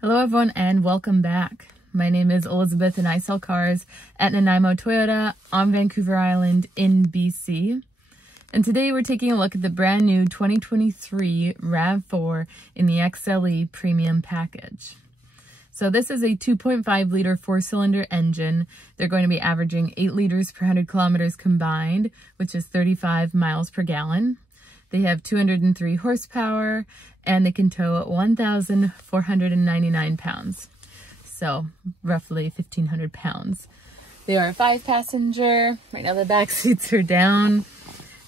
Hello everyone and welcome back. My name is Elizabeth and I sell cars at Nanaimo Toyota on Vancouver Island in BC. And today we're taking a look at the brand new 2023 Rav4 in the XLE premium package. So this is a 2.5 liter 4-cylinder engine. They're going to be averaging 8 liters per 100 kilometers combined, which is 35 miles per gallon. They have 203 horsepower and they can tow 1,499 pounds. So roughly 1,500 pounds. They are a 5-passenger. Right now the back seats are down.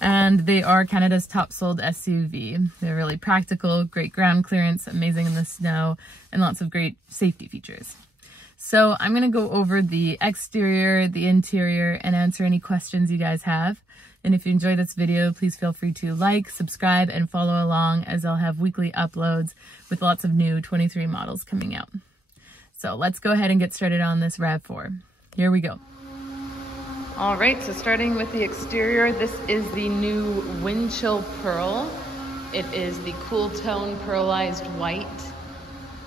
And they are Canada's top sold SUV. They're really practical, great ground clearance, amazing in the snow, and lots of great safety features. So I'm going to go over the exterior, the interior, and answer any questions you guys have. And if you enjoy this video, please feel free to like, subscribe, and follow along as I'll have weekly uploads with lots of new 23 models coming out. So let's go ahead and get started on this RAV4. Here we go. All right, so starting with the exterior, this is the new Wind Chill Pearl. It is the cool tone pearlized white,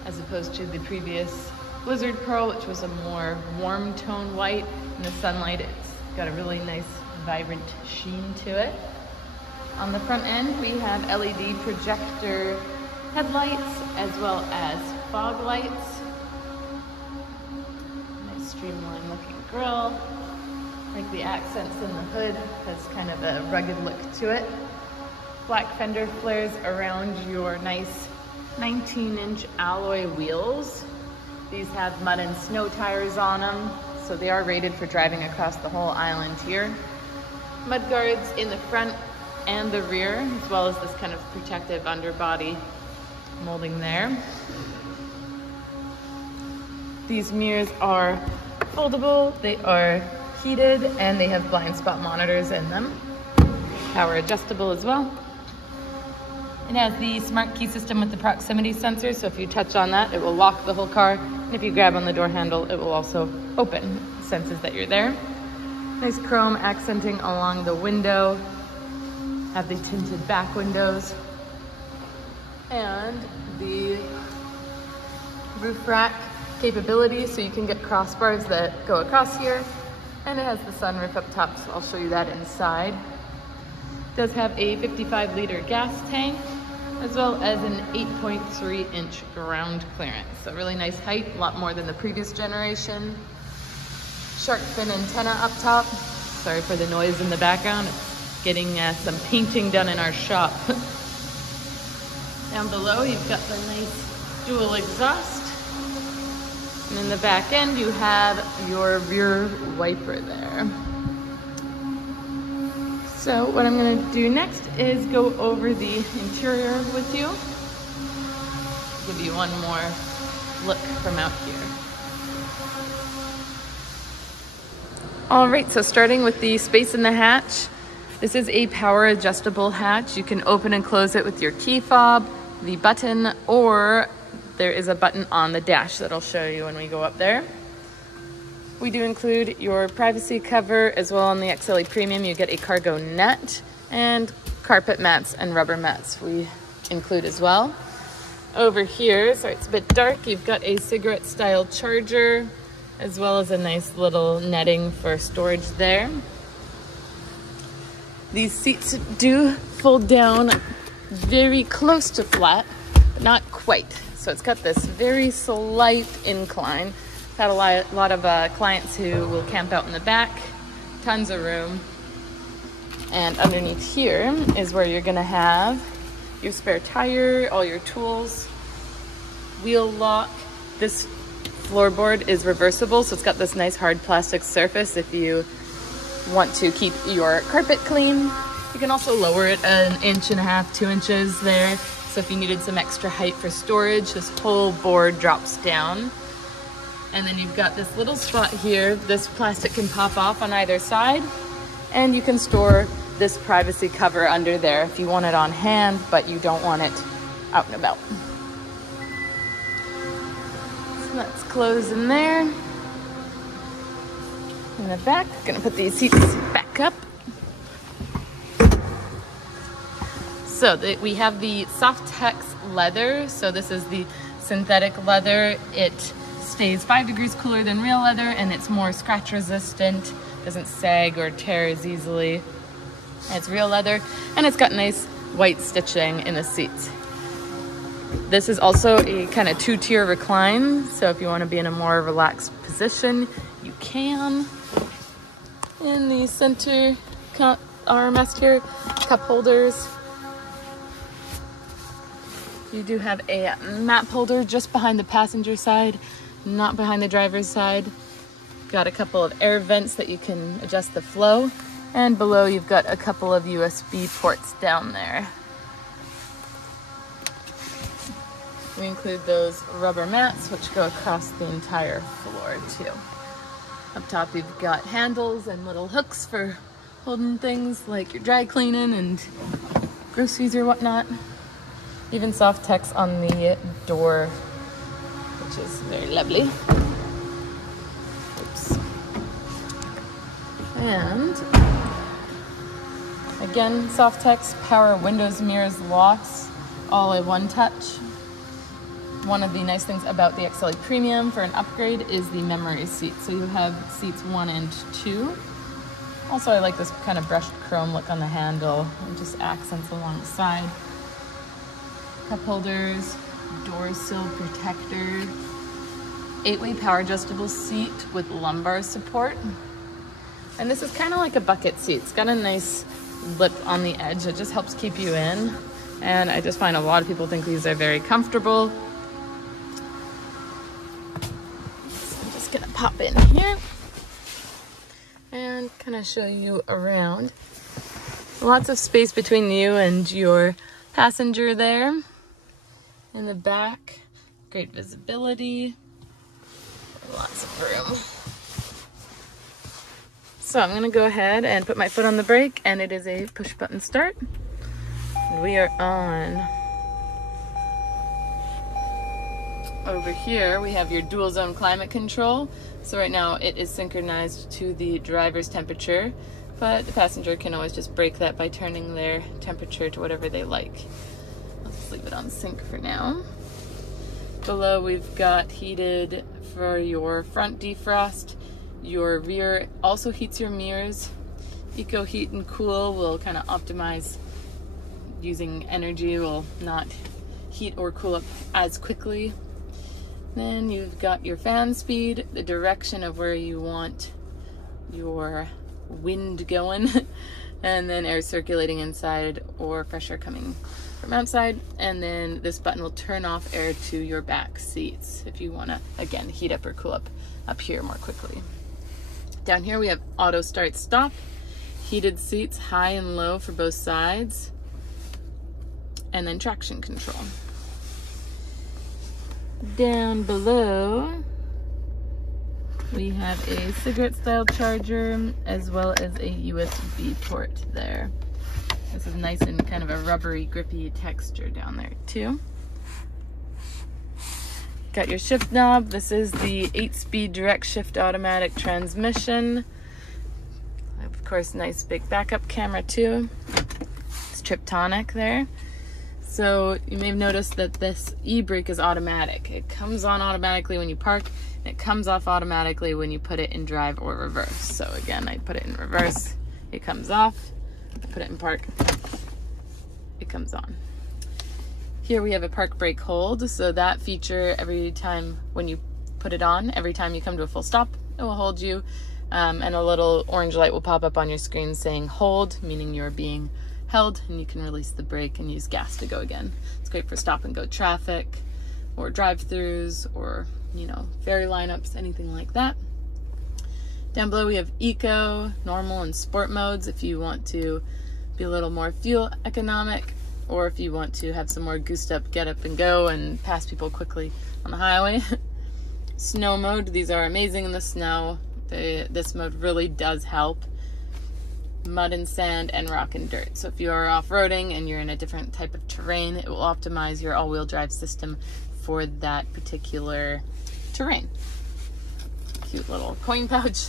as opposed to the previous Blizzard Pearl, which was a more warm tone white. In the sunlight, it's got a really nice, vibrant sheen to it. On the front end, we have LED projector headlights, as well as fog lights. Nice streamlined looking grille. Like the accents in the hood has kind of a rugged look to it. Black fender flares around your nice 19-inch alloy wheels. These have mud and snow tires on them, so they are rated for driving across the whole island here. Mud guards in the front and the rear, as well as this kind of protective underbody molding there. These mirrors are foldable, they are heated, and they have blind spot monitors in them. Power adjustable as well. It has the smart key system with the proximity sensor, so if you touch on that, it will lock the whole car. And if you grab on the door handle, it will also open. It senses that you're there. Nice chrome accenting along the window. Have the tinted back windows. And the roof rack capability, so you can get crossbars that go across here. And it has the sunroof up top, so I'll show you that inside. It does have a 55-liter gas tank, as well as an 8.3-inch ground clearance. So really nice height, a lot more than the previous generation. Shark fin antenna up top. Sorry for the noise in the background. It's getting some painting done in our shop. Down below, you've got the nice dual exhaust. And in the back end, you have your rear wiper there. So what I'm going to do next is go over the interior with you. Give you one more look from out here. All right, so starting with the space in the hatch. This is a power adjustable hatch. You can open and close it with your key fob, the button, or there is a button on the dash that I'll show you when we go up there. We do include your privacy cover, as well on the XLE Premium. You get a cargo net and carpet mats and rubber mats we include as well. Over here, sorry it's a bit dark, you've got a cigarette style charger, as well as a nice little netting for storage there. These seats do fold down very close to flat, but not quite. So it's got this very slight incline. I've had a lot of clients who will camp out in the back, tons of room. And underneath here is where you're gonna have your spare tire, all your tools, wheel lock. This floorboard is reversible, so it's got this nice hard plastic surface if you want to keep your carpet clean. You can also lower it 1.5 inches, 2 inches there. So if you needed some extra height for storage, this whole board drops down. And then you've got this little spot here. This plastic can pop off on either side. And you can store this privacy cover under there if you want it on hand, but you don't want it out and about. So let's close in there. In the back, gonna put these seats back up. So we have the Softex leather. So this is the synthetic leather. It stays 5 degrees cooler than real leather, and it's more scratch resistant, doesn't sag or tear as easily as real leather, and it's got nice white stitching in the seats. This is also a kind of 2-tier recline, so if you want to be in a more relaxed position, you can. In the center armrest here, cup holders. You do have a map holder just behind the passenger side, not behind the driver's side. Got a couple of air vents that you can adjust the flow, and below you've got a couple of USB ports down there. We include those rubber mats which go across the entire floor too. Up top you've got handles and little hooks for holding things like your dry cleaning and groceries or whatnot. Even soft text on the door, which is very lovely. Oops. And again, soft text, power windows, mirrors, locks, all in one touch. One of the nice things about the XLE Premium for an upgrade is the memory seat. So you have seats 1 and 2. Also, I like this kind of brushed chrome look on the handle and just accents along the side. Cup holders, door sill protector, 8-way power adjustable seat with lumbar support. And this is kind of like a bucket seat. It's got a nice lip on the edge. It just helps keep you in. And I just find a lot of people think these are very comfortable. Gonna pop in here and kind of show you around. Lots of space between you and your passenger there. In the back, great visibility, lots of room. So I'm gonna go ahead and put my foot on the brake, and it is a push button start. And we are on. Over here we have your dual zone climate control. So right now it is synchronized to the driver's temperature, but the passenger can always just break that by turning their temperature to whatever they like. Let's just leave it on sync for now. Below we've got heated for your front defrost. Your rear also heats your mirrors. Eco heat and cool will kind of optimize using energy, will not heat or cool up as quickly. Then you've got your fan speed, the direction of where you want your wind going, and then air circulating inside or pressure coming from outside. And then this button will turn off air to your back seats if you want to, again, heat up or cool up here more quickly. Down here we have auto start stop, heated seats high and low for both sides, and then traction control. Down below, we have a cigarette style charger as well as a USB port there. This is nice and kind of a rubbery, grippy texture down there too. Got your shift knob. This is the 8-speed direct shift automatic transmission. Of course, nice big backup camera too. It's Triptonic there. So you may have noticed that this e-brake is automatic. It comes on automatically when you park, and it comes off automatically when you put it in drive or reverse. So again, I put it in reverse, it comes off. I put it in park, it comes on. Here we have a park brake hold. So that feature, every time when you put it on, every time you come to a full stop, it will hold you. And a little orange light will pop up on your screen saying hold, meaning you're being held, and you can release the brake and use gas to go again. It's great for stop and go traffic or drive-throughs or, you know, ferry lineups, anything like that. Down below we have eco, normal, and sport modes if you want to be a little more fuel economic, or if you want to have some more goosed up get up and go and pass people quickly on the highway. Snow mode, these are amazing in the snow. This mode really does help. Mud and sand and rock and dirt. So if you are off-roading and you're in a different type of terrain, it will optimize your all-wheel drive system for that particular terrain. Cute little coin pouch.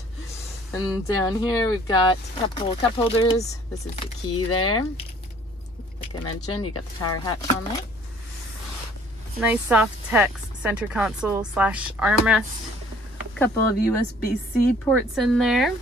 And down here we've got a couple cup holders. This is the key there. Like I mentioned, you got the power hatch on there. Nice soft text center console / armrest. A couple of USB-C ports in there.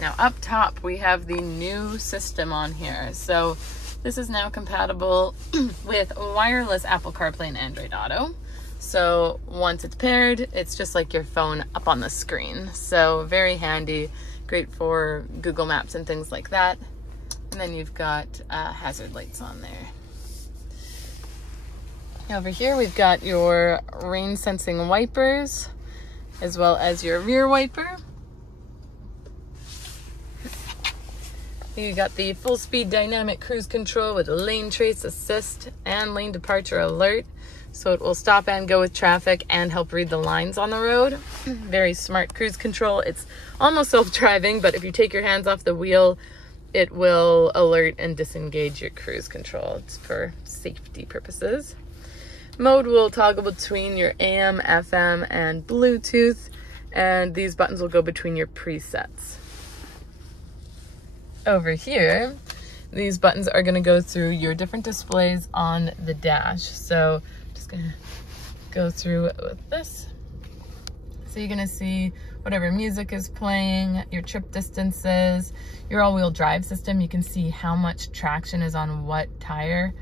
Now up top we have the new system on here. So this is now compatible with wireless Apple CarPlay and Android Auto. So once it's paired, it's just like your phone up on the screen. So very handy, great for Google Maps and things like that. And then you've got hazard lights on there. Over here we've got your rain sensing wipers as well as your rear wiper. You got the full speed dynamic cruise control with lane trace assist and lane departure alert. So it will stop and go with traffic and help read the lines on the road. Very smart cruise control. It's almost self-driving, but if you take your hands off the wheel, it will alert and disengage your cruise control. It's for safety purposes. Mode will toggle between your AM, FM, and Bluetooth, and these buttons will go between your presets. Over here, these buttons are going to go through your different displays on the dash. So I'm just going to go through it with this. So you're going to see whatever music is playing, your trip distances, your all-wheel drive system. You can see how much traction is on what tire.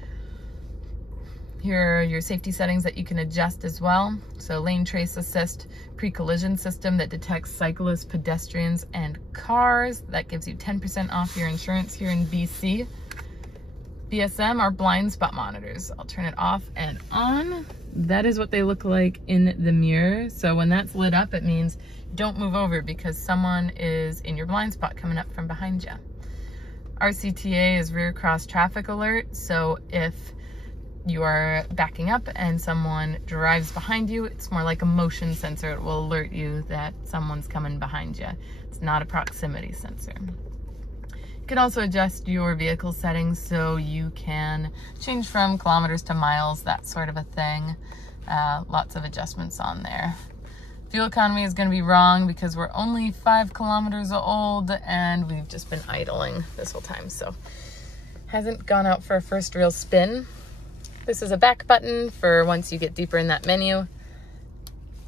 Here are your safety settings that you can adjust as well. So lane trace assist, pre-collision system that detects cyclists, pedestrians, and cars. That gives you 10% off your insurance here in BC. BSM are blind spot monitors. I'll turn it off and on. That is what they look like in the mirror. So when that's lit up, it means don't move over because someone is in your blind spot coming up from behind you. RCTA is rear cross traffic alert. So if you are backing up and someone drives behind you, it's more like a motion sensor. It will alert you that someone's coming behind you. It's not a proximity sensor. You can also adjust your vehicle settings so you can change from kilometers to miles, that sort of a thing. Lots of adjustments on there. Fuel economy is going to be wrong because we're only 5 kilometers old and we've just been idling this whole time, so hasn't gone out for a first real spin. This is a back button for once you get deeper in that menu.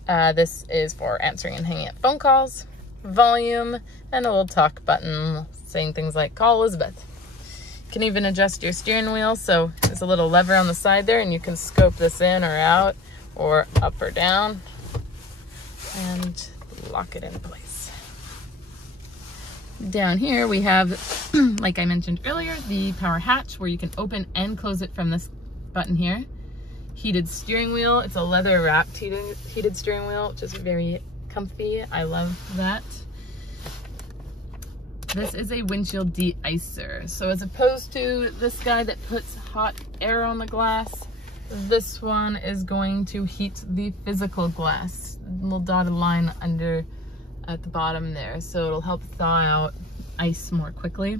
This is for answering and hanging up phone calls, volume, and a little talk button saying things like, call Elizabeth. You can even adjust your steering wheel. So there's a little lever on the side there and you can scope this in or out or up or down and lock it in place. Down here we have, like I mentioned earlier, the power hatch where you can open and close it from this button here. Heated steering wheel. It's a leather wrapped heated steering wheel, which is very comfy. I love that. This is a windshield de-icer. So as opposed to this guy that puts hot air on the glass, this one is going to heat the physical glass. A little dotted line under at the bottom there. So it'll help thaw out ice more quickly.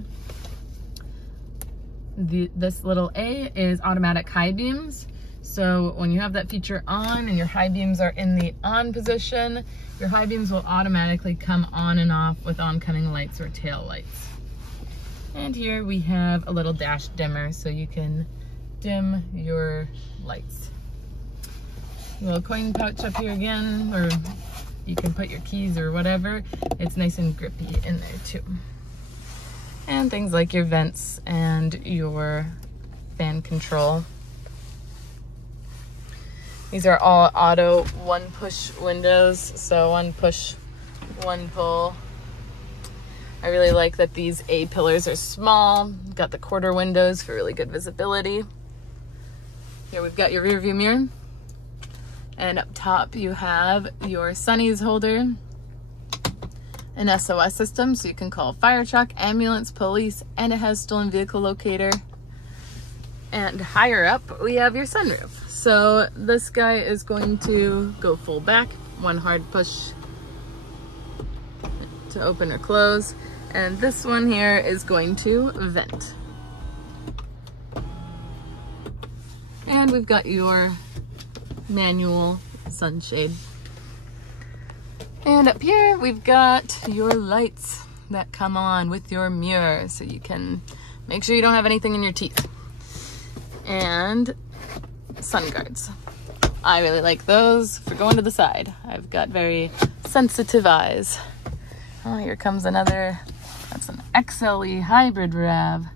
This little A is automatic high beams. So when you have that feature on and your high beams are in the on position, your high beams will automatically come on and off with oncoming lights or tail lights. And here we have a little dash dimmer so you can dim your lights. A little coin pouch up here again, or you can put your keys or whatever. It's nice and grippy in there too. And things like your vents and your fan control. These are all auto one push windows, so one push, one pull. I really like that these A-pillars are small. Got the quarter windows for really good visibility. Here we've got your rear view mirror. And up top you have your sunnies holder, an SOS system, so you can call fire truck, ambulance, police, and it has stolen vehicle locator. And higher up, we have your sunroof. So this guy is going to go full back, one hard push to open or close. And this one here is going to vent. And we've got your manual sunshade. And up here, we've got your lights that come on with your mirror, so you can make sure you don't have anything in your teeth. and sun guards. I really like those for going to the side. I've got very sensitive eyes. Oh, here comes another. That's an XLE hybrid Rav.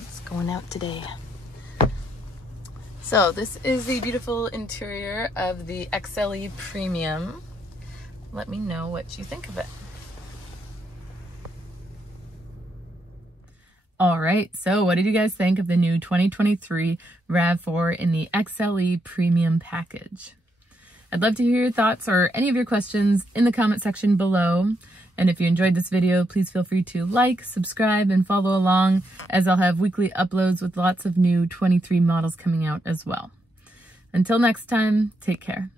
It's going out today. So this is the beautiful interior of the XLE Premium. Let me know what you think of it. All right, so what did you guys think of the new 2023 Rav4 in the XLE Premium package? I'd love to hear your thoughts or any of your questions in the comment section below. And if you enjoyed this video, please feel free to like, subscribe, and follow along, as I'll have weekly uploads with lots of new 23 models coming out as well. Until next time, take care.